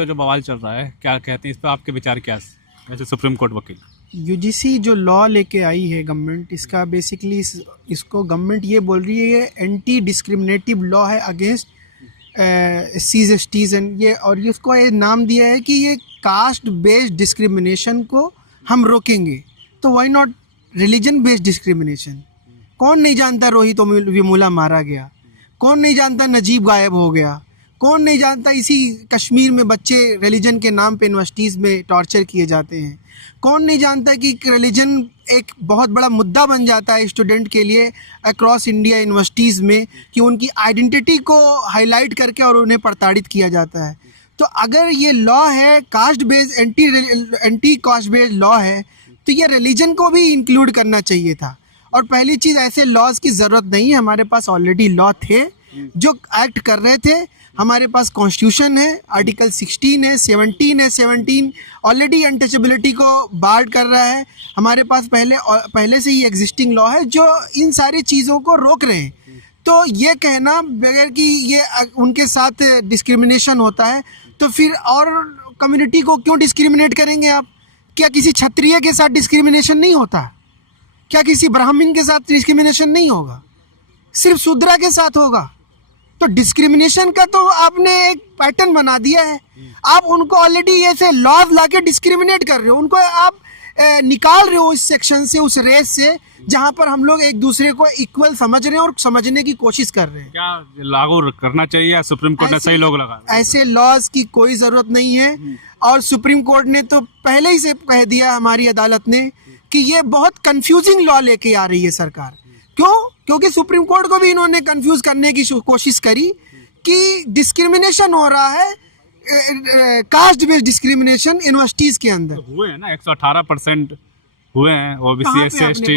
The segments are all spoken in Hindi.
पे जो बवाल चल रहा है, क्या कहते हैं इस पे, आपके विचार क्या है ऐसे सुप्रीम कोर्ट वकील? यूजीसी जो लॉ लेके आई है गवर्नमेंट, इसका बेसिकली इसको गवर्नमेंट ये बोल रही है ये एंटी डिस्क्रिमिनेटिव लॉ है अगेंस्ट एससीज एसटीज एंड ये, और ये उसको ये नाम दिया है कि ये कास्ट बेस्ड डिस्क्रिमिनेशन को हम रोकेंगे। तो why not religion based discrimination? कौन नहीं जानता रोहित वेमुला मारा गया? कौन नहीं जानता नजीब गायब हो गया? कौन नहीं जानता इसी कश्मीर में बच्चे रिलीजन के नाम पे यूनिवर्सिटीज़ में टॉर्चर किए जाते हैं? कौन नहीं जानता कि रिलीजन एक बहुत बड़ा मुद्दा बन जाता है स्टूडेंट के लिए अक्रॉस इंडिया यूनिवर्सिटीज़ में, कि उनकी आइडेंटिटी को हाईलाइट करके और उन्हें प्रताड़ित किया जाता है। तो अगर ये लॉ है caste based, anti caste based law है, तो ये रिलीजन को भी इंक्लूड करना चाहिए था। और पहली चीज़, ऐसे लॉज की ज़रूरत नहीं है, हमारे पास ऑलरेडी लॉ थे जो एक्ट कर रहे थे। हमारे पास कॉन्स्टिट्यूशन है, आर्टिकल 16 है, 17 है। 17 ऑलरेडी अनटचेबिलिटी को बार कर रहा है। हमारे पास पहले से ही एग्जिस्टिंग लॉ है जो इन सारी चीज़ों को रोक रहे हैं। तो ये कहना बगैर कि ये उनके साथ डिस्क्रिमिनेशन होता है, तो फिर और कम्युनिटी को क्यों डिस्क्रिमिनेट करेंगे आप? क्या किसी क्षत्रिय के साथ डिस्क्रिमिनेशन नहीं होता? क्या किसी ब्राह्मण के साथ डिस्क्रिमिनेशन नहीं होगा? सिर्फ शूद्रा के साथ होगा? तो डिस्क्रिमिनेशन का तो आपने एक पैटर्न बना दिया है। आप उनको ऑलरेडी ऐसे लॉज लाके डिस्क्रिमिनेट कर रहे हो, उनको आप निकाल रहे हो इस सेक्शन से, उस रेस से जहां पर हम लोग एक दूसरे को इक्वल समझ रहे हैं और समझने की कोशिश कर रहे हैं। क्या लागू करना चाहिए या सुप्रीम कोर्ट ने सही लोग लगा? ऐसे लॉज की कोई ज़रूरत नहीं है, और सुप्रीम कोर्ट ने तो पहले ही से कह दिया हमारी अदालत ने कि ये बहुत कंफ्यूजिंग लॉ लेके आ रही है सरकार। क्यों? क्योंकि सुप्रीम कोर्ट को भी इन्होंने कंफ्यूज करने की कोशिश करी कि डिस्क्रिमिनेशन हो रहा है, कास्ट बेस्ड डिस्क्रिमिनेशन यूनिवर्सिटीज के अंदर। तो हुए हैं ना, 118% हुए हैं ओबीसी एससी एसटी।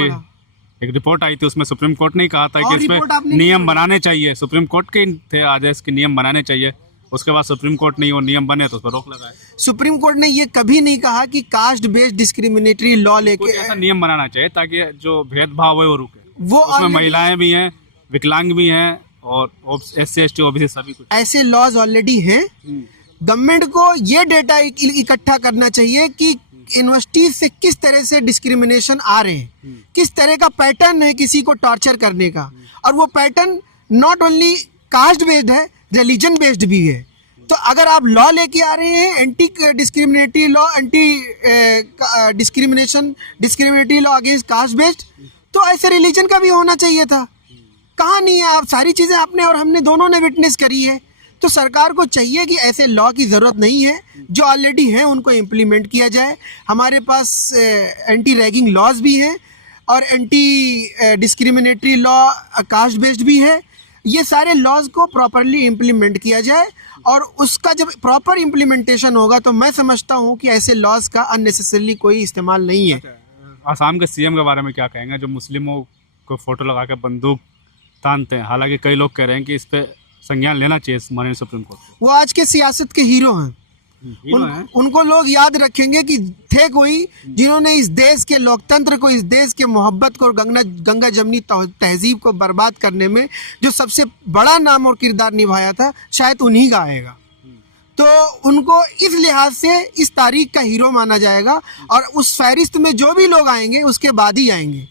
एक रिपोर्ट आई थी, उसमें सुप्रीम कोर्ट ने कहा था कि इसमें नियम बनाने चाहिए। सुप्रीम कोर्ट के थे आदेश के नियम बनाने चाहिए। उसके बाद सुप्रीम कोर्ट ने वो नियम बने तो उस पर रोक लगाए। सुप्रीम कोर्ट ने ये कभी नहीं कहा कि कास्ट बेस्ड डिस्क्रिमिनेटरी लॉ लेके ऐसा नियम बनाना चाहिए ताकि जो भेदभाव है वो रुके। वो उसमें महिलाएं भी हैं, विकलांग भी हैं, और एससी एसटी ओबीसी सभी कुछ। ऐसे लॉज ऑलरेडी हैं। गवर्नमेंट को ये डेटा इकट्ठा करना चाहिए कि यूनिवर्सिटी से किस तरह से डिस्क्रिमिनेशन आ रहे हैं, किस तरह का पैटर्न है किसी को टॉर्चर करने का, और वो pattern not only caste based है, रिलीजन बेस्ड भी है। तो अगर आप लॉ लेके आ रहे हैं anti discriminatory law, anti discriminatory law against caste based, तो ऐसे रिलीजन का भी होना चाहिए था। कहाँ नहीं है? आप सारी चीज़ें आपने और हमने दोनों ने विटनेस करी है। तो सरकार को चाहिए कि ऐसे लॉ की ज़रूरत नहीं है, जो ऑलरेडी हैं उनको इम्प्लीमेंट किया जाए। हमारे पास एंटी रैगिंग लॉज भी हैं और anti discriminatory law caste based भी है। ये सारे लॉज को प्रॉपरली इम्प्लीमेंट किया जाए, और उसका जब प्रॉपर इम्प्लीमेंटेशन होगा तो मैं समझता हूँ कि ऐसे लॉज का अननेसेसरली कोई इस्तेमाल नहीं है। आसाम के सीएम के बारे में क्या कहेंगे जो मुस्लिमों को फोटो लगा के बंदूक तानते हैं? हालांकि कई लोग कह रहे हैं कि इस पे संज्ञान लेना चाहिए माननीय सुप्रीम कोर्ट। वो आज के सियासत के हीरो हैं। उनको लोग याद रखेंगे कि थे कोई जिन्होंने इस देश के लोकतंत्र को, इस देश के मोहब्बत को, गंगा जमनी तहजीब को बर्बाद करने में जो सबसे बड़ा नाम और किरदार निभाया था, शायद उन्हीं का आएगा। तो उनको इस लिहाज से इस तारीख का हीरो माना जाएगा, और उस फहरिस्त में जो भी लोग आएंगे उसके बाद ही आएंगे।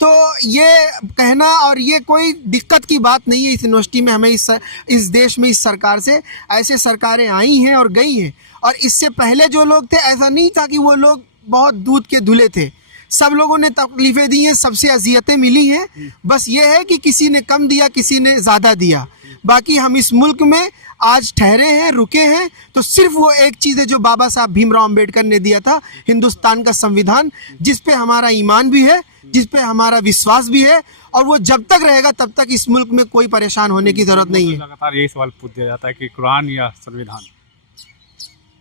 तो ये कहना, और ये कोई दिक्कत की बात नहीं है इस यूनिवर्सिटी में, हमें इस देश में इस सरकार से, ऐसे सरकारें आई हैं और गई हैं, और इससे पहले जो लोग थे ऐसा नहीं था कि वो लोग बहुत दूध के धुले थे। सब लोगों ने तकलीफ़ें दी हैं, सबसे अजियतें मिली हैं। बस ये है कि किसी ने कम दिया, किसी ने ज़्यादा दिया। बाकी हम इस मुल्क में आज ठहरे हैं, रुके हैं, तो सिर्फ वो एक चीज़ है जो बाबा साहब भीमराव अंबेडकर ने दिया था, हिंदुस्तान का संविधान, जिस पे हमारा ईमान भी है, जिस पे हमारा विश्वास भी है, और वो जब तक रहेगा तब तक इस मुल्क में कोई परेशान होने की ज़रूरत नहीं है। लगातार यही सवाल पूछ दिया जाता है कि कुरान या संविधान?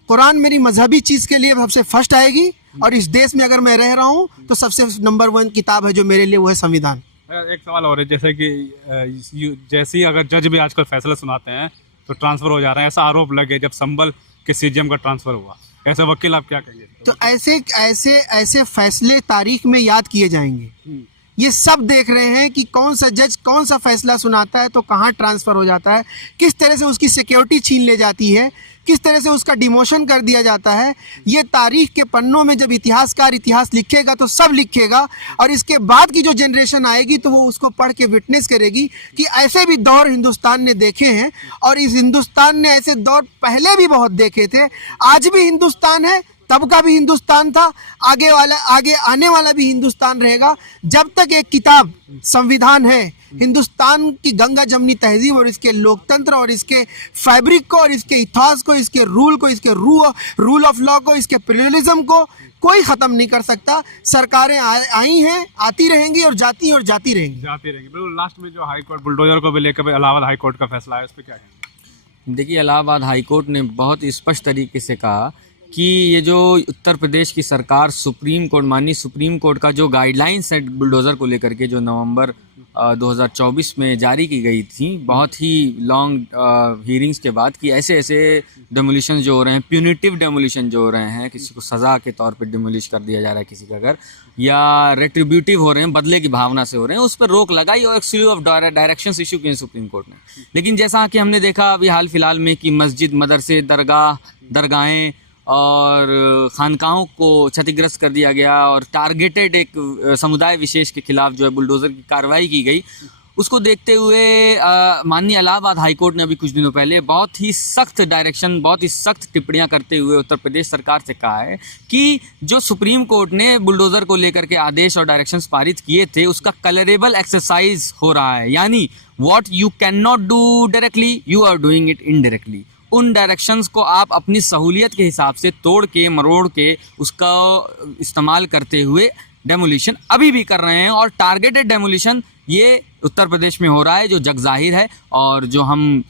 कुरान मेरी मजहबी चीज़ के लिए सबसे फर्स्ट आएगी, और इस देश में अगर मैं रह रहा हूँ तो सबसे नंबर 1 किताब है जो मेरे लिए, वो है संविधान। एक सवाल और है, जैसे कि जैसे ही अगर जज भी आजकल फैसला सुनाते हैं तो ट्रांसफ़र हो जा रहे हैं, ऐसा आरोप लगे जब संभल के सीजीएम का ट्रांसफ़र हुआ, ऐसे वकील आप क्या कहेंगे? तो ऐसे फैसले तारीख में याद किए जाएंगे। ये सब देख रहे हैं कि कौन सा जज कौन सा फैसला सुनाता है तो कहाँ ट्रांसफ़र हो जाता है, किस तरह से उसकी सिक्योरिटी छीन ले जाती है, किस तरह से उसका डिमोशन कर दिया जाता है। ये तारीख के पन्नों में जब इतिहासकार इतिहास लिखेगा तो सब लिखेगा, और इसके बाद की जो जनरेशन आएगी तो वो उसको पढ़ के विटनेस करेगी कि ऐसे भी दौर हिंदुस्तान ने देखे हैं, और इस हिंदुस्तान ने ऐसे दौर पहले भी बहुत देखे थे। आज भी हिंदुस्तान है, तब का भी हिंदुस्तान था, आगे आने वाला भी हिंदुस्तान रहेगा। जब तक एक किताब संविधान है, हिंदुस्तान की गंगा जमनी तहजीब और इसके लोकतंत्र और इसके फैब्रिक को और इसके इतिहास को, इसके रूल को, इसके रूल ऑफ लॉ को, इसके प्लुरलिज्म को कोई ख़त्म नहीं कर सकता। सरकारें आई हैं, आती रहेंगी और जाती रहेंगी। बिल्कुल। लास्ट में जो हाई कोर्ट बुलडोजर को भी लेकर इलाहाबाद हाई कोर्ट का फैसला है, उस पर क्या कहेंगे? देखिए, इलाहाबाद हाई कोर्ट ने बहुत स्पष्ट तरीके से कहा कि ये जो उत्तर प्रदेश की सरकार सुप्रीम कोर्ट का जो गाइडलाइंस है बुलडोज़र को लेकर के, जो नवंबर 2024 में जारी की गई थी, बहुत ही लॉन्ग हियरिंग्स के बाद, कि ऐसे डेमोलिशन जो हो रहे हैं, प्यूनिटिव डेमोलिशन जो हो रहे हैं, किसी को सज़ा के तौर पे डिमोलिश कर दिया जा रहा है किसी का घर, या रेट्रिब्यूटिव हो रहे हैं, बदले की भावना से हो रहे हैं, उस पर रोक लगाई और एक स्लीव ऑफ डायरेक्शंस इशू किए सुप्रीम कोर्ट ने। लेकिन जैसा कि हमने देखा अभी हाल फिलहाल में कि मस्जिद, मदरसे, दरगाहें और खानकाहों को क्षतिग्रस्त कर दिया गया, और टारगेटेड एक समुदाय विशेष के खिलाफ जो है बुलडोज़र की कार्रवाई की गई, उसको देखते हुए माननीय इलाहाबाद हाई कोर्ट ने अभी कुछ दिनों पहले बहुत ही सख्त टिप्पणियां करते हुए उत्तर प्रदेश सरकार से कहा है कि जो सुप्रीम कोर्ट ने बुलडोज़र को लेकर के आदेश और डायरेक्शंस पारित किए थे, उसका कलरेबल एक्सरसाइज हो रहा है। यानी what you can not do directly, you are doing it indirectly. उन डायरेक्शंस को आप अपनी सहूलियत के हिसाब से तोड़ के मरोड़ के उसका इस्तेमाल करते हुए डेमोलिशन अभी भी कर रहे हैं, और टारगेटेड डेमोलिशन ये उत्तर प्रदेश में हो रहा है, जो जग जाहिर है। और जो हम